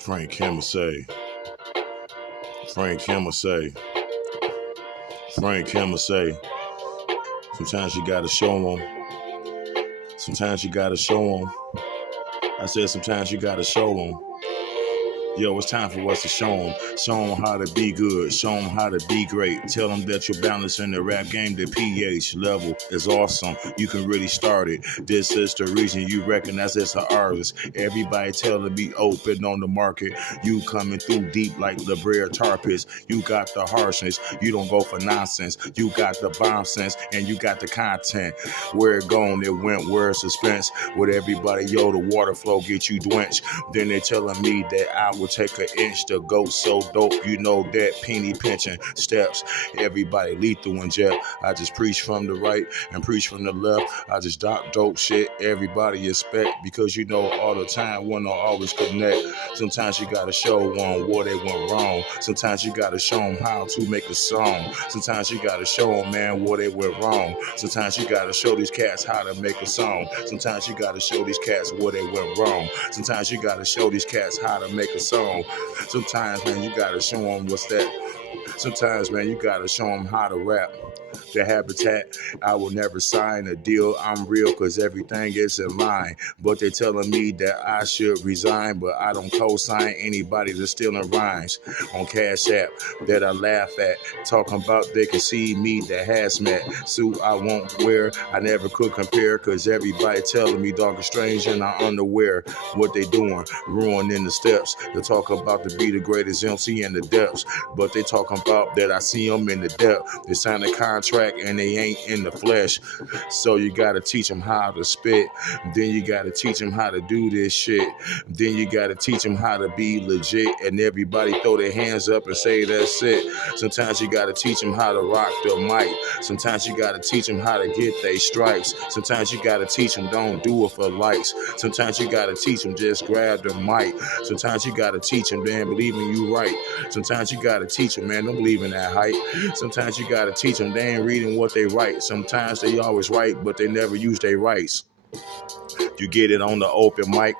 Frank Hammer say, Frank Hammer say, Frank Hammer say, sometimes you gotta show them. Sometimes you gotta show them. I said sometimes you gotta show them. Yo, it's time for us to show them. Show them how to be good. Show them how to be great. Tell them that your balance in the rap game, the pH level is awesome. You can really start it. This is the reason you recognize it's an artist. Everybody telling me open on the market. You coming through deep like the Brer Tar Pits. You got the harshness. You don't go for nonsense. You got the bomb sense and you got the content. Where it gone, it went. Where suspense. With everybody, yo, the water flow get you drenched. Then they telling me that I will take an inch to go so dope. You know that penny pinching steps. Everybody lethal in jail. I just preach from the right and preach from the left. I just dope shit. Everybody expect because you know all the time one don't always connect. Sometimes you gotta show one where they went wrong. Sometimes you gotta show them how to make a song. Sometimes you gotta show them, man, where they went wrong. Sometimes you gotta show these cats how to make a song. Sometimes you gotta show these cats where they went wrong. Sometimes you gotta show these cats how to make a song. Sometimes, man, you gotta show them what's that. Sometimes, man, you gotta show them how to rap. The habitat, I will never sign a deal. I'm real cause everything is in line. But they telling me that I should resign, but I don't co-sign anybody that's stealing rhymes on Cash App that I laugh at. Talking about they can see me, the hazmat suit I won't wear. I never could compare cause everybody telling me Doctor Strange and I'm unaware what they doing, ruining the steps. They talk about to be the greatest MC in the depths, but they talking about that I see them in the depth. They sign a contract and they ain't in the flesh. So you gotta teach them how to spit. Then you gotta teach them how to do this shit. Then you gotta teach them how to be legit. And everybody throw their hands up and say that's it. Sometimes you gotta teach them how to rock the mic. Sometimes you gotta teach them how to get their stripes. Sometimes you gotta teach them don't do it for likes. Sometimes you gotta teach them just grab the mic. Sometimes you gotta teach them, man, believe in you right. Sometimes you gotta teach them, man, don't believe in that hype. Sometimes you gotta teach them, they ain't reading what they write. Sometimes they always write, but they never use their rights. You get it on the open mic.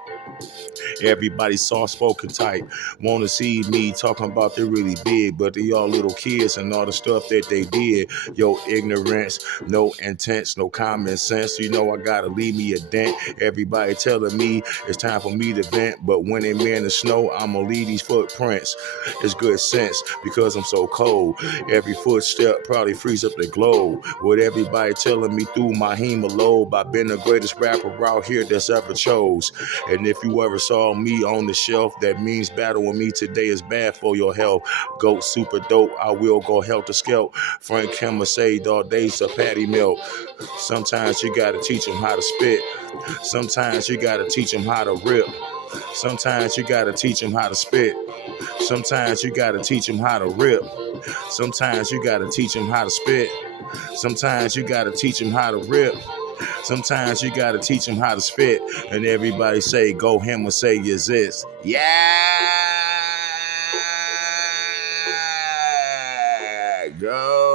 Everybody soft-spoken type wanna see me talking about they really big, but they all little kids and all the stuff that they did. Yo, ignorance, no intents, no common sense. You know I gotta leave me a dent. Everybody telling me it's time for me to vent, but when they in the snow, I'ma leave these footprints. It's good sense because I'm so cold. Every footstep probably frees up the globe. With everybody telling me through my hemoglobin, I've been the greatest rapper out here that's ever chose. And if you ever saw me on the shelf, that means battling me today is bad for your health. Goat super dope, I will go helter skelp. Frank Hammer say dog days of patty milk. Sometimes you gotta teach them how to spit. Sometimes you gotta teach them how to rip. Sometimes you gotta teach them how to spit. Sometimes you gotta teach them how to rip. Sometimes you gotta teach them how to spit. Sometimes you gotta teach them how to rip. Sometimes you gotta teach them how to spit. And everybody say, go Hammer say exist. Yeah! Go!